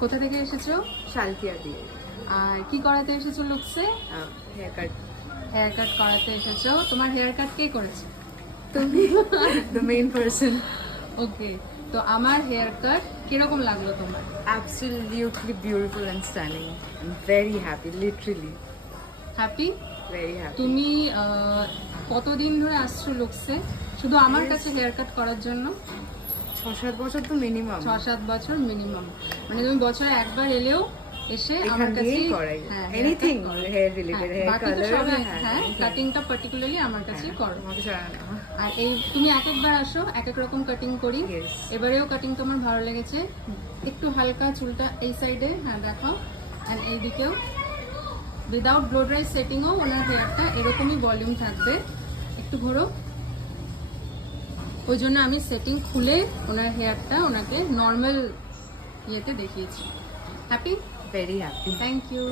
কোথা থেকে এসেছো? শালকিয়া দিয়ে। আর কি করাতে এসেছো লুকসে? Hair cut. হেয়ার কাট করাতে এসেছো। তোমার হেয়ার কাট কে করেছে? তুমি দ্য মেইন পারসন। ওকে, তো আমার হেয়ার কাট কিরকম লাগলো তোমার? Absolutely beautiful and stunning. I'm very happy, literally happy? very happy. তুমি কতদিন ধরে আসছো লুকসে শুধু আমার কাছে হেয়ার কাট করার জন্য? 6-7 বছর তো মিনিমাম। 6-7 বছর মিনিমাম। মানে তুমি বছরে একবার এলেও এসে আমার এখান কাছে দিয়েই করাই anything hair related, hair colour. হ্যাঁ, কাটিংটা পার্টিকুলারলি আমার কাছেই করো। আমাকে ছাড়া না। আর এই তুমি এক একবার আসো, এক এক রকম কাটিং করি। Yes. এবারেও কাটিং তোমার ভালো লেগেছে। একটু হালকা চুলটা এই সাইডে, হ্যাঁ দেখাও, আর এইদিকেও উইদাউট ব্লো ড্রাই সেটিংও ওনার হেয়ারটা এরকমই ভলিউম থাকবে। একটু ঘোরো। ওই জন্য আমি সেটিং খুলে ওনার হেয়ারটা ওনাকে নর্মাল ইয়েতে দেখিয়েছি। Happy? Very happy. Thank you.